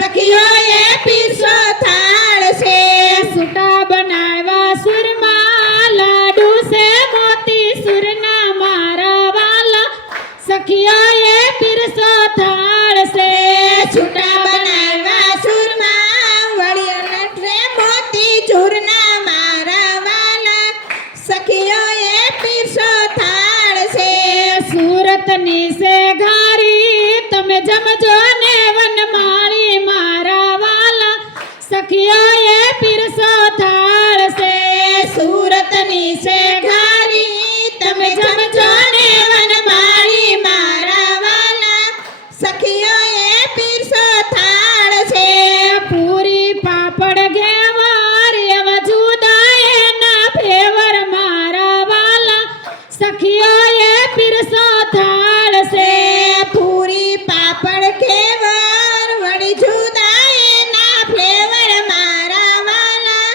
સખીઓએ પીરસો થાળ છે સૂટા બનાવ્યા સુરમાં લાડુ છે મોતી સુરના મારા વાલા સખીઓએ પીરસો થાળ છે છૂટા બનાવ્યા સુરમાં વળિયા રે મોતી ચૂરના મારા વાલા સખીઓએ પીરસો થાળ છે સુરતની છે ઘારી તમે જમજો ને વનમાળી મારા વાલા સખીઓએ પીરસો થાળ છે સુરતની છે ઘારી તમે જમજો ને વનમાળી મારા વાલા સખીઓએ પીરસો થાળ છે પૂરી પાપડ ઘેવર એવા જુદા એના ફેવર મારા વાલા સખીઓએ પીરસો થાળ છે પૂરી પાપડ કેવર વળી જુદા એના ફ્લેવર મારા વાલા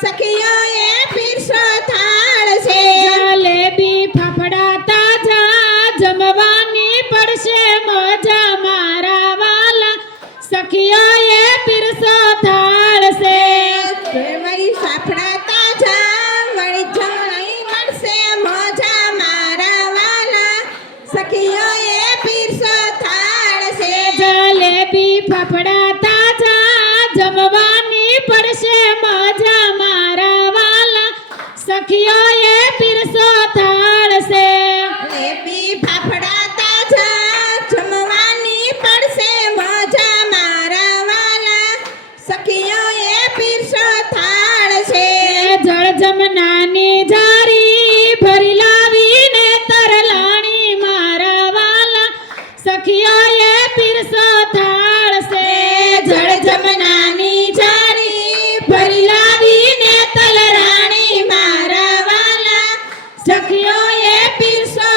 સખીઓએ પીરસો થાળ છે જલેબી ફાફડા તાજા જમવાની પડશે મજા મારા વાલા સખીઓએ પીરસો થાળ છે વળી ફાફડા તાજા વળી જમણી મળશે મોજા મારા વાલા સખીઓએ પીરસો થાળ છે જલેબી ફાફડા તાજા જમવાની પડશે મજા મારા વાલા સખીઓએ પીરસો થાળ છે જલેબી ફાફડા તાજા જમવાની પડશે મોજા મારા વાલા સખીઓએ પીરસો થાળ છે જળ જમનાની જારી ભરી લાવીને તરલાણી મારા વાલા સખીઓએ પીરસો થાળ છે જળ જમનાની જારી ભરી લાવીને તલરાણી મારા વાલા સખીઓએ પીરસો